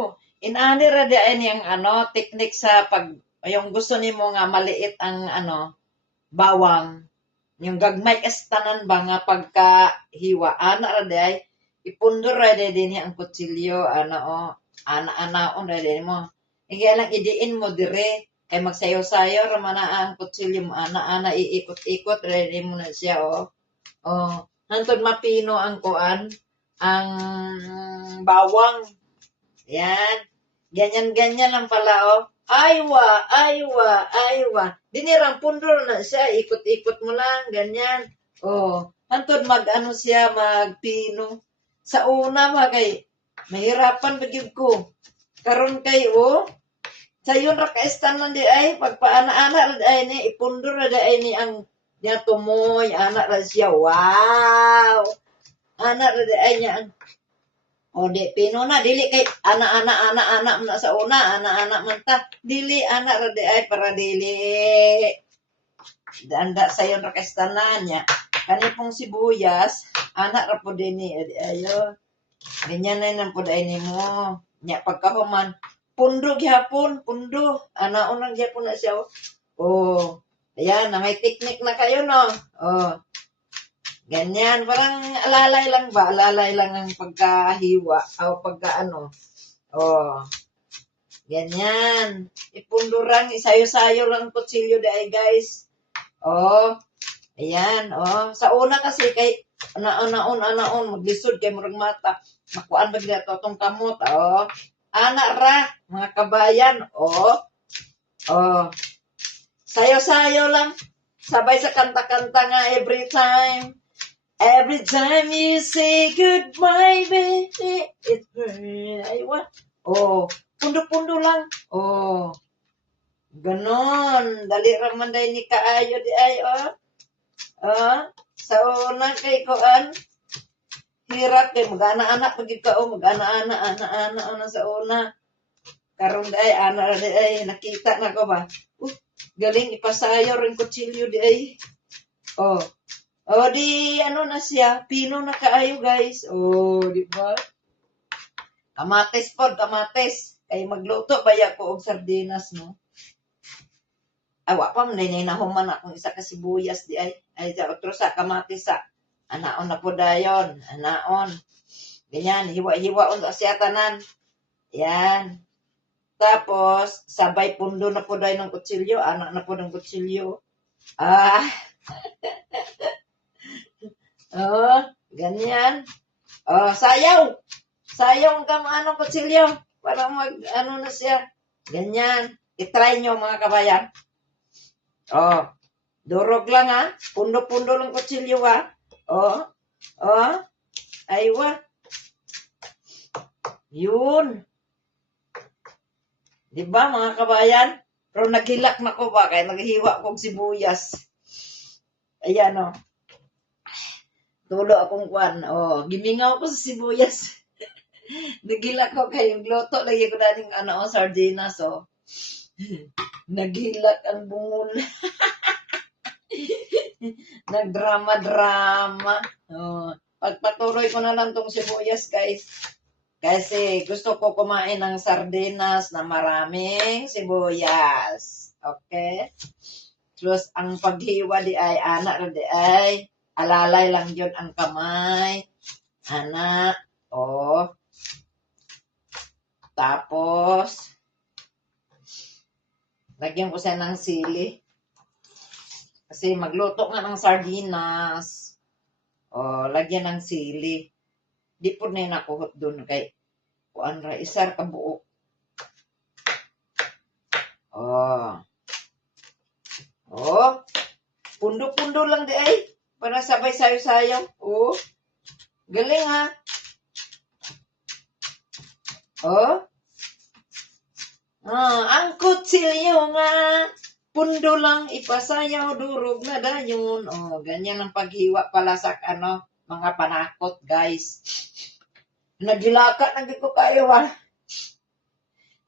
ko. Inani ra di ay niyang technique sa pag, yung gusto nimo nga maliit ang bawang. Yung gagmay estanan ba nga pagka hiwa. Ana ra di ay, ipundor ra di din ang kutsilyo, ana-anaon ra di mo. Kaya lang idiin mo dire. Kay magsayo-sayo ra man ang kutsilyo mo, ana-ana iikot-ikot ra di mo na siya, hantod mapino ang kuan, ang bawang. Yan. Ganyan-ganyan lang pala, Aywa, aywa, aywa. Dinirang pundol na siya, ikot-ikot mo lang, ganyan. Hantod siya, magpino. Sa una, kay, mahirapan bagib ko. Karon kay, sayon ra ka-estanan di ay, pagpaana-ana ra ay ni, ipundol ra ay ni ang niya tumoy, anak ra siya, wow! Anak ra ay niya ang, di, pino na, dili kay, anak na sa una, anak man ta, dili, anak ra ay, para dili, danda sayon ra ka-estanan niya, kanipong sibuyas, anak ra po din ni, ayo, ganyan na lang po ay ni mo, niya pagkahuman, pundo gyapon, pundo. Unang gyapon na siya. Ayan, may technique na kayo, no? Ganyan. Parang alalay lang ba? Alalay lang ang pagkahiwa. O ganyan. Ipunduran, isayo-sayo lang kutsilyo dahil, guys. Ayan, Sa una kasi, kay, anaon, maglisod kay murag mata. Makuan ba dito itong kamot, Anak ra, mga kabayan, sayo-sayo lang, sabay sa kanta-kanta nga every time you say goodbye, baby, it's ay, what? Pundo-pundo lang, ganon, dali raman day ni kaayo di ay, sa una kay koan, hirap kay mag-ana-ana pag ikaw, mag-ana-ana sa una. Karon ay, ana di ay, nakita na ko ba? Galing ipasayo rin kutsilyo di ay. Di, na siya, pino na kaayo, guys. Di ba? Kamates po, kamates. Kay magluto ba ya ko og sardinas, no? Wa pa, nahuman akong isa ka sibuyas di ay. Ay, otro sa kamates sa. Anaon na po dayon. Anaon. Ganyan. Hiwa-hiwa on siya tanan. Yan. Tapos, sabay pundo na po dayon ng kutsilyo. Anak na po ng kutsilyo. Ganyan. Sayaw. Sayaw ang kutsilyo. Para na siya. Ganyan. I-try nyo mga kabayan. Durog lang ha. Pundo-pundo lang kutsilyo ha. Aywa. Yun. Diba mga kabayan? Pero naghilak na ko ba? Kaya naghiwa kong sibuyas. Ayan Tulo akong kwan. Gimingaw ko sa sibuyas. Naghilak ko kayong gloto. Lagi ko dating sardinas. Naghilak ang bungol. Nagdrama-drama. Pagpatuloy ko na lang tong sibuyas, guys. Kasi gusto ko kumain ng sardinas na maraming sibuyas. Okay? Plus, ang paghiwa di ay, anak di ay, alalay lang yun ang kamay. Anak. Tapos, lagyan ko siya ng sili. Kasi magluto nga ng sardinas. Lagyan ng sili. Di po na nakuhot doon kay kuan ra isar ka buok. Pundo-pundo lang di ay para sabay sayo-sayo. Galing ha. Ang kutsilyo nga pundo lang ipasayaw durog na dayon. Ganyan ang paghiwa pala sa mga panakot, guys. Nagilaka naging ko kayo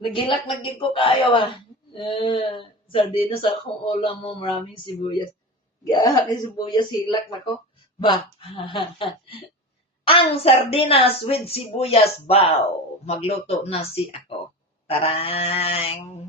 Nagilak naging ko kayo Sardinas akong ulam mo, maraming sibuyas. Sibuyas hilak na ko. Ba? ang sardinas with sibuyas baw. Magluto na si ako. Tarang!